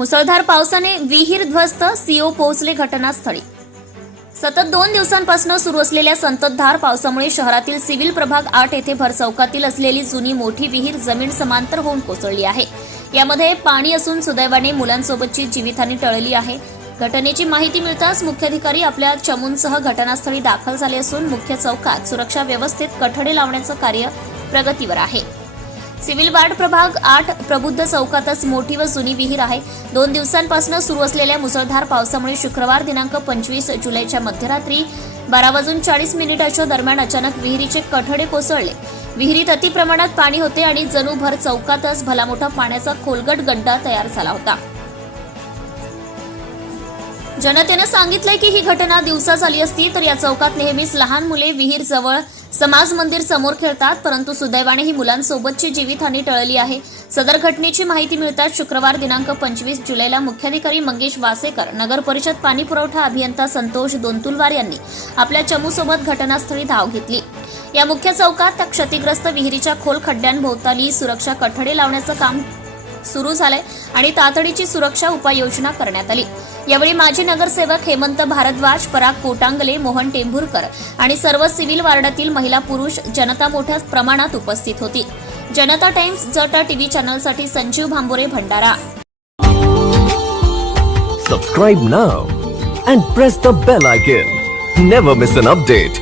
मुसळधार पावसाने विहीर ध्वस्त सीओ पोहोचले घटनास्थळी. सतत दोन दिवसांपासून सुरू असलेल्या संततधार पावसामुळे शहरातील सिव्हिल प्रभाग आठ येथे भर चौकातील असलेली जुनी मोठी विहीर जमीन समांतर होऊन कोसळली आहे. यामध्ये पाणी असून सुदैवाने मुलांसोबतची जीवितहानी टळली आहे. घटनेची माहिती मिळताच मुख्याधिकारी आपल्या चमूंसह घटनास्थळी दाखल झाले असून मुख्य चौकात सुरक्षा व्यवस्थेत कठडे लावण्याचं कार्य प्रगतीवर आहे. सिव्हिल वार्ड प्रभाग आठ प्रबुद्ध चौकातच मोठी व जुनी विहीर आहे. दोन दिवसांपासून सुरू असलेल्या मुसळधार पावसामुळे शुक्रवार दिनांक पंचवीस जुलैच्या मध्यरात्री बारा वाजून चाळीस मिनिटाच्या दरम्यान अचानक विहिरीचे कठडे कोसळले. विहिरीत अति प्रमाणात पाणी होते आणि जणू भर चौकातच भलामोठा पाण्याचा खोलगट गड्डा तयार झाला होता. जनतेनं सांगितलंय की ही घटना दिवसा झाली असती तर या चौकात नेहमीच लहान मुले विहीर जवळ समाज मंदिर समोर खेळतात परंतु सुदैवाने ही मुलांसोबतची जीवितहानी टळली आहे. सदर घटनेची माहिती मिळताच शुक्रवार दिनांक पंचवीस जुलैला मुख्याधिकारी मंगेश वासेकर नगर परिषद पाणी पुरवठा अभियंता संतोष दोंतुलवार यांनी आपल्या चमूसोबत घटनास्थळी धाव घेतली. या मुख्य चौकात त्या क्षतिग्रस्त विहिरीच्या खोल खड्ड्यांभोवताली सुरक्षा कठडे लावण्याचं काम सुरू झाले आणि तातडीची सुरक्षा उपाययोजना करण्यात आली. यावेळी माजी नगरसेवक हेमंत भारद्वाज पराग कोटांगले मोहन टेंभुरकर आणि सर्व सिव्हिल वार्डातील महिला पुरुष जनता मोठ्या प्रमाणात उपस्थित होती. जनता टाइम्स जटा TV चॅनलसाठी Sanjeev Bhambore Bhandara. Subscribe now and press the bell icon never miss an update